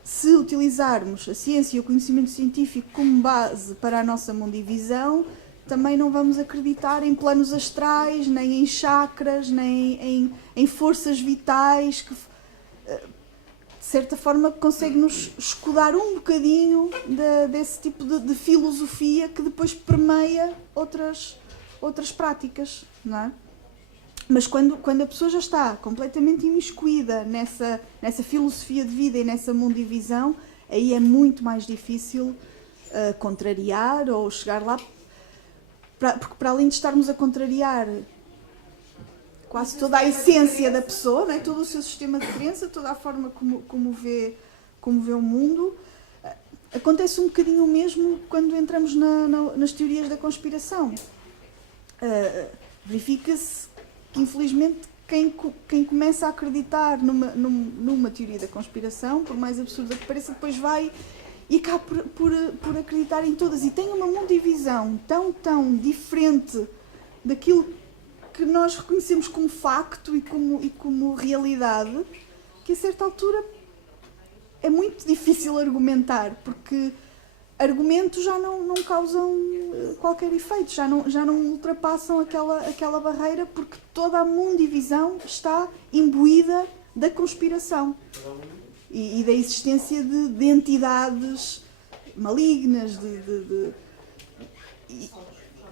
Se utilizarmos a ciência e o conhecimento científico como base para a nossa mundivisão, também não vamos acreditar em planos astrais, nem em chakras, nem em forças vitais que, de certa forma, consegue-nos escudar um bocadinho desse tipo de filosofia que depois permeia outras práticas, não é? Mas quando a pessoa já está completamente imiscuída nessa filosofia de vida e nessa mundivisão, aí é muito mais difícil contrariar ou chegar lá, porque para além de estarmos a contrariar quase toda a essência da pessoa, não é? Todo o seu sistema de crença, toda a forma como vê o mundo, acontece um bocadinho o mesmo quando entramos nas teorias da conspiração. Verifica-se que, infelizmente, quem começa a acreditar numa teoria da conspiração, por mais absurda que pareça, depois vai e acaba por acreditar em todas. E tem uma mundivisão tão diferente daquilo que nós reconhecemos como facto e como realidade, que a certa altura é muito difícil argumentar, porque argumentos já não causam qualquer efeito, já não ultrapassam aquela barreira, porque toda a mundivisão está imbuída da conspiração e da existência de entidades malignas,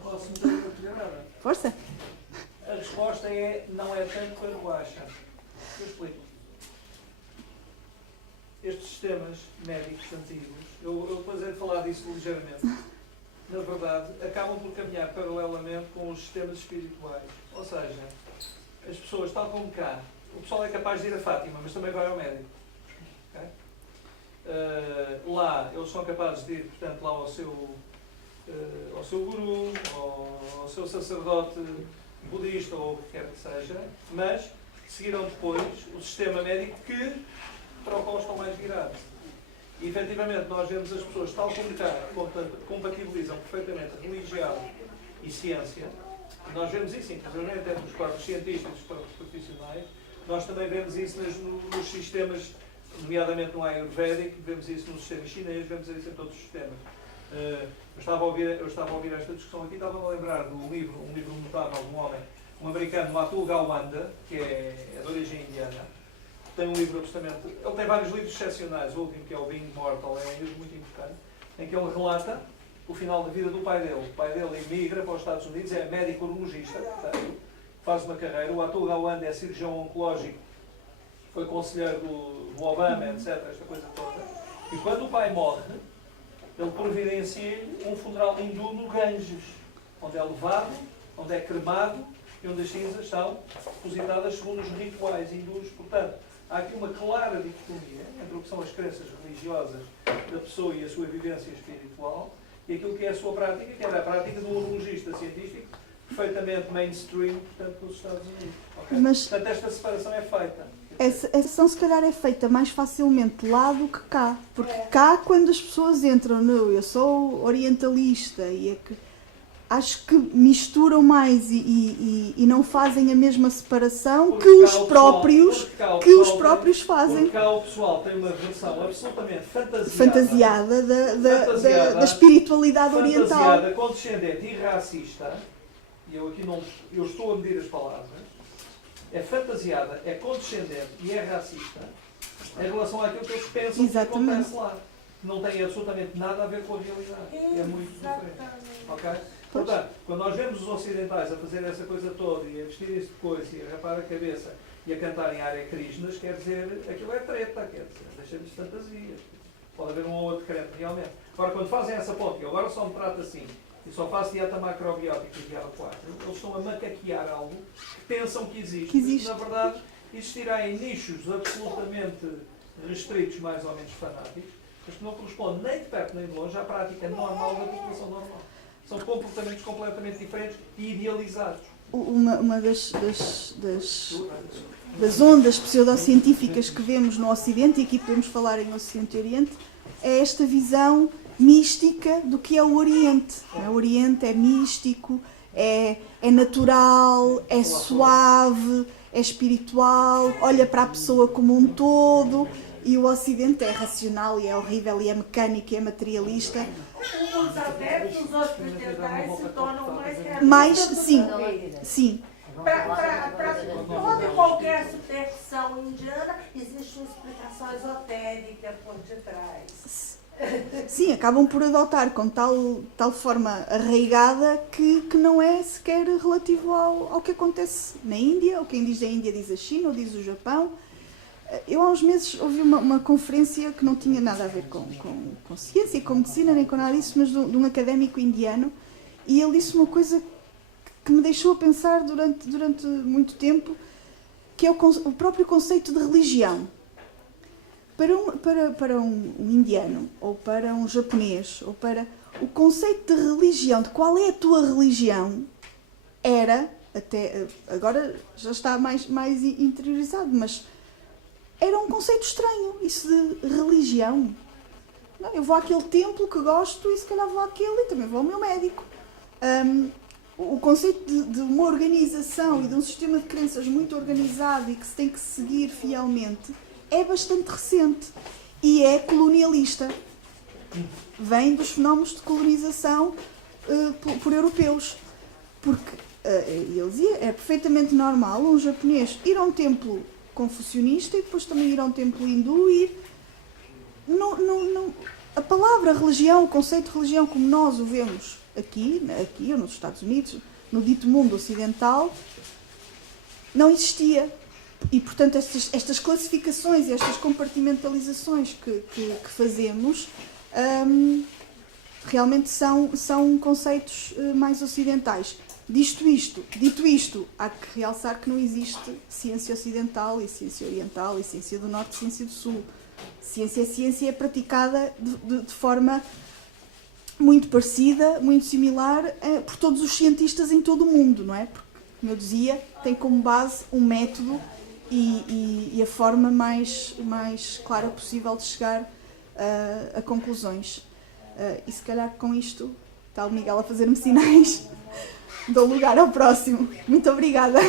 Posso me nada. Força! A resposta não é tanto quanto acha. Eu explico. Estes sistemas médicos antigos, eu depois hei de falar disso ligeiramente, na verdade, acabam por caminhar paralelamente com os sistemas espirituais. Ou seja, as pessoas, tal como cá, o pessoal é capaz de ir a Fátima, mas também vai ao médico. Okay? Lá, eles são capazes de ir, portanto, lá ao seu guru, ao seu sacerdote budista ou o que quer que seja, mas seguiram depois o sistema médico para o qual estão mais virados. E, efetivamente, nós vemos as pessoas, tal como cá, compatibilizam perfeitamente religião e ciência. Nós vemos isso, inclusive, entre os quadros cientistas e os quadros profissionais. Nós também vemos isso nos sistemas, nomeadamente no Ayurvédico, vemos isso no sistema chinês, vemos isso em todos os sistemas. Eu estava a ouvir esta discussão aqui, estava a lembrar de um livro notável de um homem, um americano, Atul Gawande, que é de origem indiana. Tem um livro absolutamente... Ele tem vários livros excepcionais. O último, que é o Being Mortal, é um livro muito importante, em que ele relata o final da vida do pai dele. O pai dele emigra para os Estados Unidos, é médico urologista, portanto, faz uma carreira. O Atul Gawande é cirurgião oncológico, foi conselheiro do Obama, etc., esta coisa toda. E quando o pai morre, ele providencia-lhe um funeral hindu no Ganges, onde é levado, onde é cremado e onde as cinzas são depositadas segundo os rituais hindus. Portanto, há aqui uma clara dicotomia entre o que são as crenças religiosas da pessoa e a sua vivência espiritual e aquilo que é a sua prática, que é a prática de um urologista científico perfeitamente mainstream, portanto, nos Estados Unidos. Okay? Mas... Portanto, esta separação é feita. essa ação se calhar é feita mais facilmente lá do que cá. Porque cá, quando as pessoas entram no eu sou orientalista e é que acho que misturam mais e não fazem a mesma separação Porque que cá os o pessoal- próprios, porque cá o que os pessoal próprios tem- fazem. Porque cá o pessoal tem uma versão absolutamente Fantasiada Fantasiada. da espiritualidade oriental. fantasiada, condescendente e racista, e eu aqui não eu estou a medir as palavras, é fantasiada, é condescendente e é racista em relação àquilo que eles pensam Exatamente. que acontece lá. Não tem absolutamente nada a ver com a realidade. É muito diferente. Ok? Portanto, quando nós vemos os ocidentais a fazer essa coisa toda e a vestirem-se de coisa e a rapar a cabeça e a cantarem Hare Krishnas, quer dizer, aquilo é treta, quer dizer, deixa-nos de fantasias. Pode haver um ou outro crente, realmente. Agora, quando fazem essa ponte, eu agora só me trato assim, e só faço dieta macrobiótica e dieta 4, eles estão a macaquear algo que pensam que existe. Que existe. Mas, na verdade, existirá em nichos absolutamente restritos, mais ou menos fanáticos, mas que não correspondem nem de perto nem de longe à prática normal da população normal. São comportamentos completamente diferentes e idealizados. Uma das ondas pseudocientíficas que vemos no Ocidente, e aqui podemos falar em Ocidente e Oriente, é esta visão mística do que é o Oriente. O Oriente é místico, é natural, é suave, é espiritual, olha para a pessoa como um todo, e o Ocidente é racional e é horrível e é mecânico e é materialista. Os adeptos ocidentais se tornam mais Mais, realistas sim, do que sim. Para toda e qualquer superstição indiana, existe uma explicação esotérica por detrás. Sim, acabam por adotar com tal forma arraigada que não é sequer relativo ao que acontece na Índia, ou quem diz a Índia diz a China, ou diz o Japão. Eu há uns meses ouvi uma conferência que não tinha nada a ver com ciência, com medicina, nem com nada disso, mas de um académico indiano, e ele disse uma coisa que me deixou a pensar durante muito tempo, que é o próprio conceito de religião. Para um indiano, ou para um japonês, ou para o conceito de religião, de qual é a tua religião, era, até agora já está mais interiorizado, mas era um conceito estranho, isso de religião. Não, eu vou àquele templo que gosto e se calhar vou àquele e também vou ao meu médico. O conceito de uma organização e de um sistema de crenças muito organizado e que se tem que seguir fielmente é bastante recente e é colonialista. Vem dos fenómenos de colonização por europeus. Porque, ele dizia, é perfeitamente normal um japonês ir a um templo confucionista e depois também ir a um templo hindu e a palavra religião, o conceito de religião como nós o vemos aqui ou nos Estados Unidos, no dito mundo ocidental, não existia. E, portanto, estas classificações e estas compartimentalizações que fazemos realmente são conceitos mais ocidentais. Dito isto, há que realçar que não existe ciência ocidental e ciência oriental e ciência do norte e ciência do sul. Ciência é praticada de forma muito parecida, muito similar por todos os cientistas em todo o mundo, não é? Porque, como eu dizia, tem como base um método e a forma mais clara possível de chegar a conclusões. E se calhar com isto, está o Miguel a fazer-me sinais, dou lugar ao próximo. Muito obrigada.